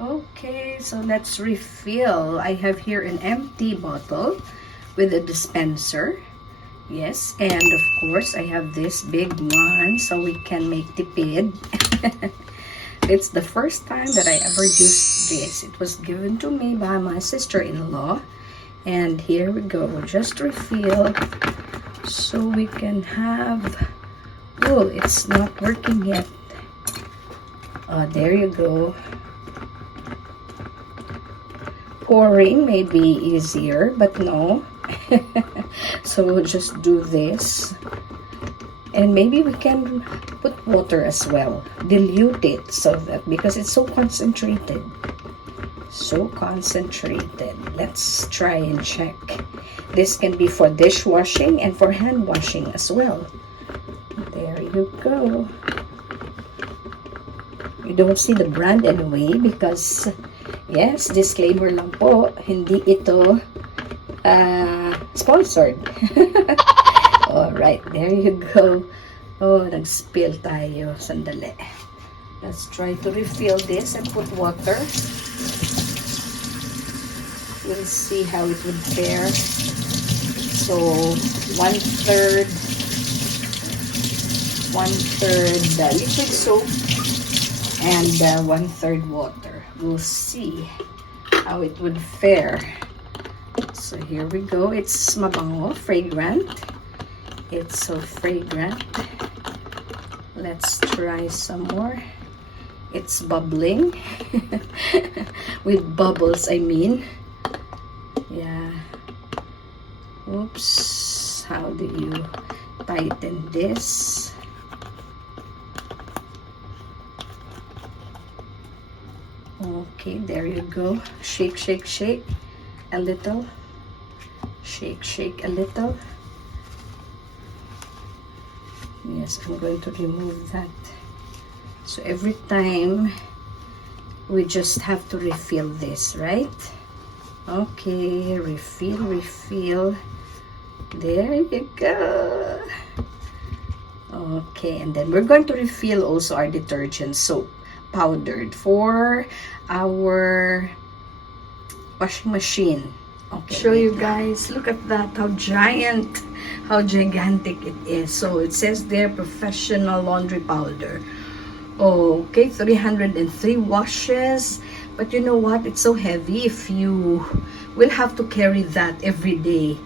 Okay, so let's refill. I have here an empty bottle with a dispenser. Yes, and of course I have this big one so we can make tipid. It's the first time that I ever used this. It was given to me by my sister-in-law. And here we go. We'll just refill so we can have... Oh, it's not working yet. There you go. Pouring may be easier, but no. So we'll just do this. And maybe we can put water as well. Dilute it so that, because it's so concentrated. So concentrated. Let's try and check. This can be for dishwashing and for hand washing as well. There you go. You don't see the brand anyway because, yes, disclaimer lang po, hindi ito sponsored. Alright, there you go. Oh, nag-spill tayo. Sandali. Let's try to refill this and put water. We'll see how it would fare. So, one-third liquid soap and one-third water. We'll see how it would fare. So, here we go. It's mabango, fragrant. It's so fragrant. Let's try some more. It's bubbling. With bubbles, I mean. Yeah. Oops. How do you tighten this? Okay, there you go. Shake, shake, shake a little. Shake, shake a little. Yes, I'm going to remove that. So every time we just have to refill this, right? Okay, refill, refill. There you go. Okay, and then we're going to refill also our detergent soap, powdered, for our washing machine. Okay, show you guys. Look at that, how gigantic it is. So it says there, professional laundry powder. Okay, 303 washes. But you know what? It's so heavy if you will have to carry that every day.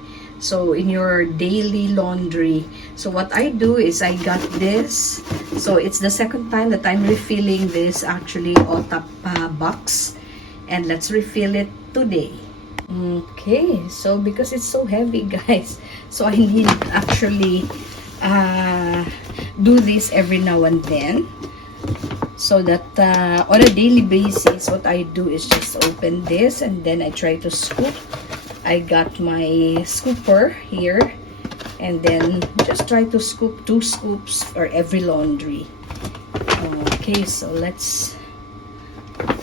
So in your daily laundry. So what I do is I got this. So it's the second time that I'm refilling this actually OTAP box. And let's refill it today. Okay, so because it's so heavy, guys, so I need actually do this every now and then, so that on a daily basis, what I do is just open this and then I try to scoop. I got my scooper here, and then just try to scoop 2 scoops for every laundry. Okay, so let's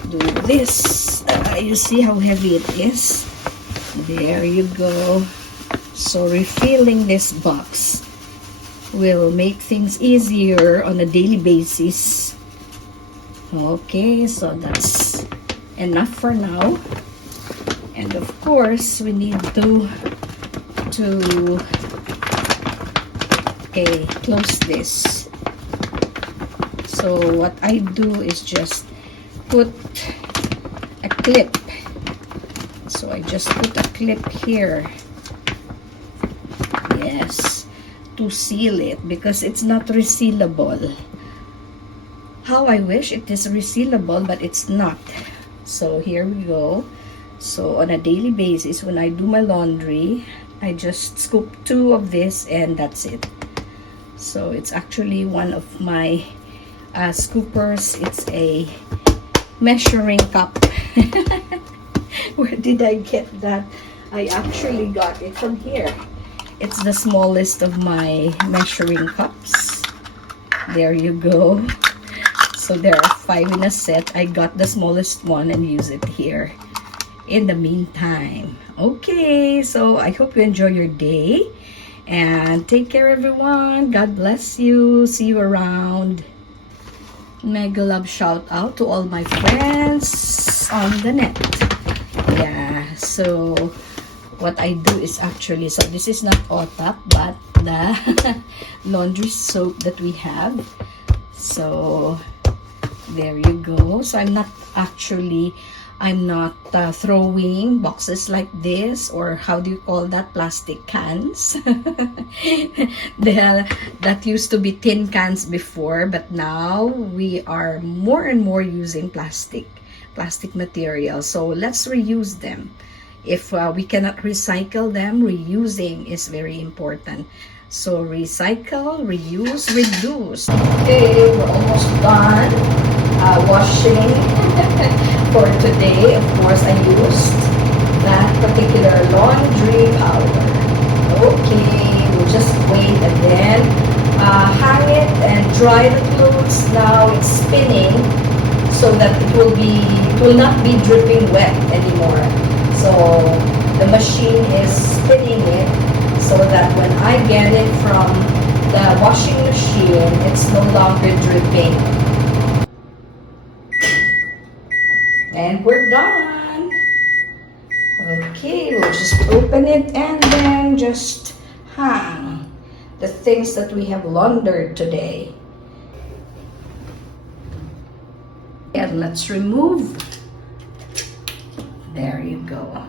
do this. You see how heavy it is? There you go. So refilling this box will make things easier on a daily basis. Okay, so that's enough for now. And of course, we need to close this. So what I do is just put a clip. So I just put a clip here. Yes, to seal it because it's not resealable. How I wish it is resealable, but it's not. So here we go. So on a daily basis, when I do my laundry, I just scoop 2 of this and that's it. So it's actually one of my scoopers. It's a measuring cup. Where did I get that? I actually got it from here. It's the smallest of my measuring cups. There you go. So there are 5 in a set. I got the smallest one and use it here in the meantime. Okay, so I hope you enjoy your day and take care, everyone. God bless you. See you around. Mega love shout out to all my friends. is on the net. Yeah, so what I do is actually, so this is not OTAP, but the laundry soap that we have. So there you go. So I'm not throwing boxes like this, or how do you call that, plastic cans. That used to be tin cans before, but now we are more and more using plastic material. So let's reuse them. If we cannot recycle them, reusing is very important. So recycle, reuse, reduce. Okay, we're almost done washing for today. Of course, I used that particular laundry powder. Okay, we'll just wait and then hang it and dry the clothes. Now it's spinning so that it will not be dripping wet anymore. So the machine is spinning it so that when I get it from the washing machine, it's no longer dripping. And we're done. Okay, we'll just open it and then just hang the things that we have laundered today. And let's remove. There you go.